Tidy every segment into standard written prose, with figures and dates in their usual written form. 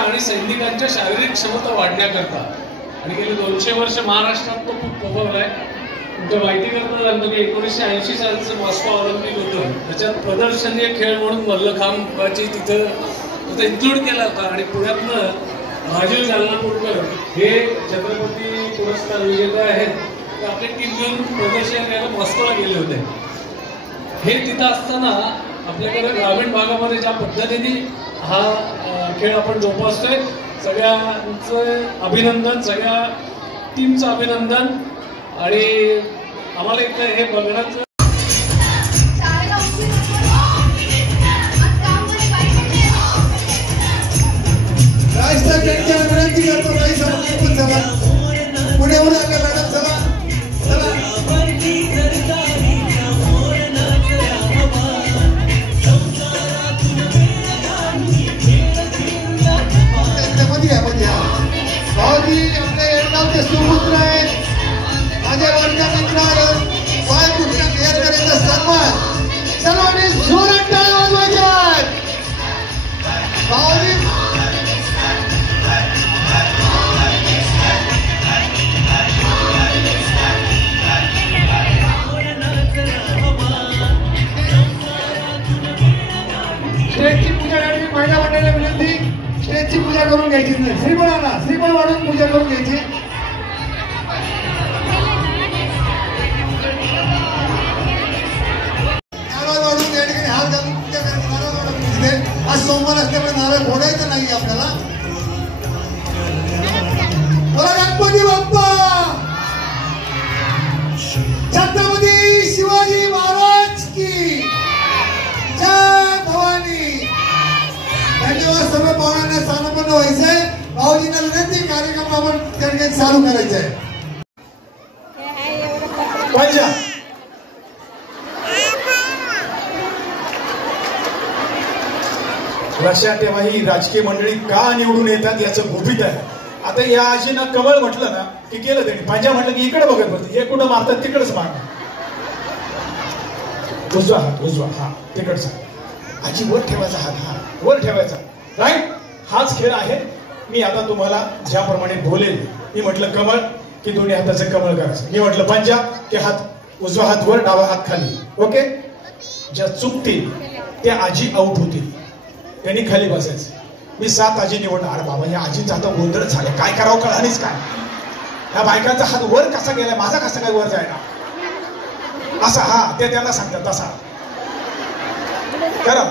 सैनिकांच्या आणि सैनिकांच्या शारीरिक क्षमता वाढण्याकरता आणि गेली 200 वर्ष महाराष्ट्रात तो खूप पोहोचलाय. तुमच्या माहितीकरता झालं की 1980 सालचं मॉस्को ऑलिम्पिक होतं, त्याच्यात प्रदर्शनीय खेळ म्हणून मल्लखांबाची तिथं इन्क्लूड केला होता. आणि पुण्यातनं राजीव जालनापूरकर हे छत्रपती पुरस्कार विजेते आहेत, ते आपली टीम घेऊन प्रदर्शन करायला मॉस्कोला गेले होते. हे तिथं असताना आपल्याकडे ग्रामीण भागामध्ये ज्या पद्धतीने हा खेळ आपण जोपासतोय, सगळ्यांचं अभिनंदन, सगळ्या टीमचं अभिनंदन. आणि आम्हाला इथं हे बघण्याचं विनंती करतो. पुण्यावर आले मॅडम, चला चला. भाऊजी आपले येडगावचे सुपुत्र आहेत, माझे वर्ग मित्र आहेत. वायकुंठच्या मेहरकरांचा सन्मान सर्वांनी जोरात टाळ्या वाजवायच्या. भाऊजी स्टेजची पूजा करायची. महिला मंडळाला विनंती, स्टेजची पूजा करून घ्यायची नाही. श्रीफळाला श्रीफळ वाढून पूजा करून घ्यायची. नारळ वाढून या ठिकाणी हार घालून पूजा करायची. नारळ वाढून आज सोमवार असल्यामुळे नारळ फोडायचं नाही आपल्याला. बोला गणपती बाप्पा, छत्रपती शिवाजी महाराज की जय भवानी. धन्यवाद. सर्व पाहुण्यांना स्थानपन्न व्हायचंय. भाऊजींना विनंती, कार्यक्रम आपण त्या ठिकाणी चालू करायचंय. पाहिजे लक्षात ठेवा, ही राजकीय मंडळी का निवडून येतात याचं गुपित आहे. आता या आजीनं कमळ म्हटलं ना की केलं त्यांनी, पांजा म्हटलं की इकडे बघत बसते. हे कुठं मारतात तिकडच मारतात. उजवा हात, उजवा, हा तिकडचा. आजी वर ठेवायचा हात, हा वर ठेवायचा. राईट, हाच खेळ आहे. मी आता तुम्हाला ज्याप्रमाणे बोलेल, मी म्हटलं कमळ की दोन्ही हाताचं कमळ करायचं. मी म्हटलं पंजा की हात, उजवा हात वर, डावा हात खाली. ओके. ज्या चुकतील त्या आजी आऊट होतील, त्यांनी खाली बसायचं. मी 7 आजी निवडणार. अरे बाबा, या आजींचा आता गोंधळ झाला, काय करावं कळालीच काय. ह्या बायकांचा हात वर कसा गेलाय, माझा कसा काय वर जायला असा. हा, ते त्यांना सांगतात तसा करा.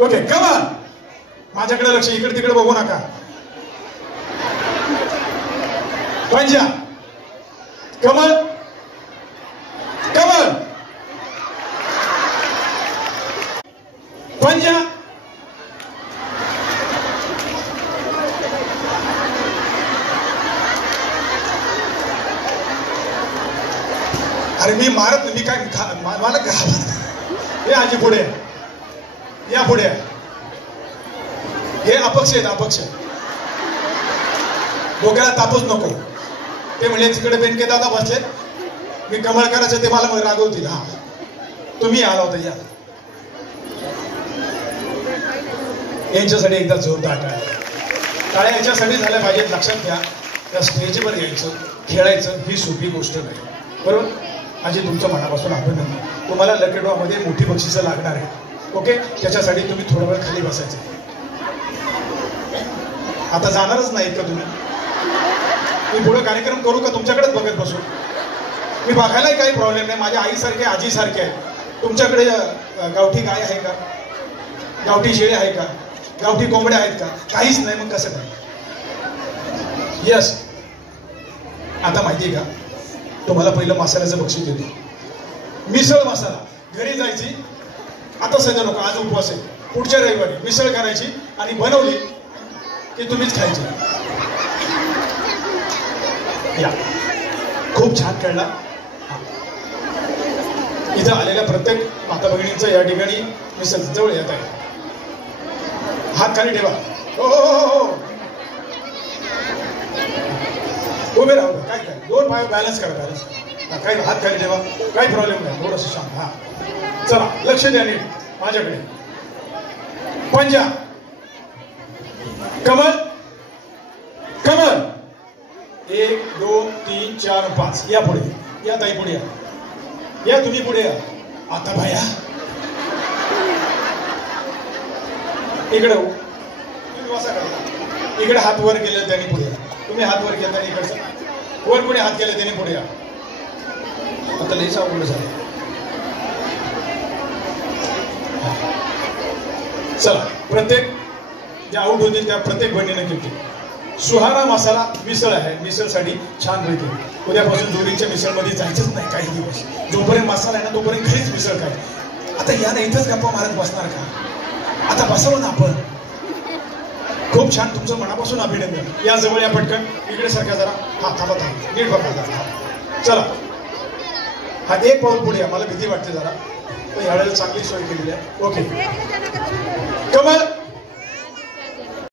ओके, कमळ. माझ्याकडे लक्ष, इकडे तिकडे बघू नका. पंजा, कमळ, कमळ, पंजा. अरे मी मारत, मी काय मला हे आजी पुढे या, पुढे हे अपक्ष आहेत, अपक्ष. डोक्याला तापूच नको. ते म्हणजे तिकडे बेनके दादा बसले, मी कमळ करायचं ते मला रागवतील. हा, तुम्ही आला होता, या. यांच्यासाठी एकदा जोरदार टाळ्या याच्यासाठी झाल्या पाहिजेत. लक्षात घ्या, त्या स्टेजवर यायचं, खेळायचं ही सोपी गोष्ट नाही. बरोबर. आजी तुमचं मनापासून अभिनंदन. तुम्हाला लकी ड्रॉ मध्ये मोठी बक्षिसं लागणार आहे. ओके. त्याच्यासाठी तुम्ही थोडा वेळ खाली बसायचं. आता जाणारच नाहीत का तुम्ही? मी पुढे कार्यक्रम करू का तुमच्याकडेच बघत बसू? मी बघायलाही काही प्रॉब्लेम नाही. माझ्या आईसारखे, आजीसारखे आहे. तुमच्याकडे गावठी गाय आहे का? गावठी शेळी आहे का? गावठी कोंबड्या आहेत का? काहीच नाही. मग कसं काय? यस. आता माहितीये का, तुम्हाला पहिलं मसाल्याचं बक्षीस देतो. मिसळ मसाला. घरी जायची, आता सध्या नको, आज उपवास आहे, पुढच्या रविवारी मिसळ करायची आणि बनवली की तुम्हीच खायची. या, खूप छान खेळला. इथं आलेल्या प्रत्येक माता भगिनींचं या ठिकाणी मिसळ जवळ येत आहे. हात खाली ठेवा. हो हो हो हो, उभे राहू. काय काय, 2 पाय बॅलन्स करा, बॅलन्स. काही हात खाली ठेवा, काही प्रॉब्लेम नाही. थोडंसं शांत. हा, चला लक्ष द्या नीट माझ्याकडे. पंजा, कमल कमल 1 2 3 4 5 या पुढे या ताई पुढे या तुम्ही पुढे या आता बाया इकडे तुम्ही बसा करता इकडे हात वर केले त्यांनी पुढे या तुम्ही हात वर केला त्यांनी इकडचं वर पुढे हात केले त्यांनी पुढे या आता लई सावड झालं चला प्रत्येक ज्या आऊट होतील त्या प्रत्येक बहिणीने केली सुहाना मसाला मिसळ आहे मिसळसाठी छान राहते उद्यापासून जोडीच्या मिसळमध्ये जायचंच नाही काही दिवस जोपर्यंत मसाला आहे ना तोपर्यंत घरीच मिसळ काय आता याने इथंच गप्पा मारत बसणार का आता बसवं ना आपण खूप छान तुमचं मनापासून अभिनंदन या जवळ या पटकन इकडे सारखा जरा हा थांबा थांबा नीट बघा जरा चला हा एक पाऊल पुढे मला भीती वाटते जरा यावेळेला चांगली सोय केलेली आहे ओके कमल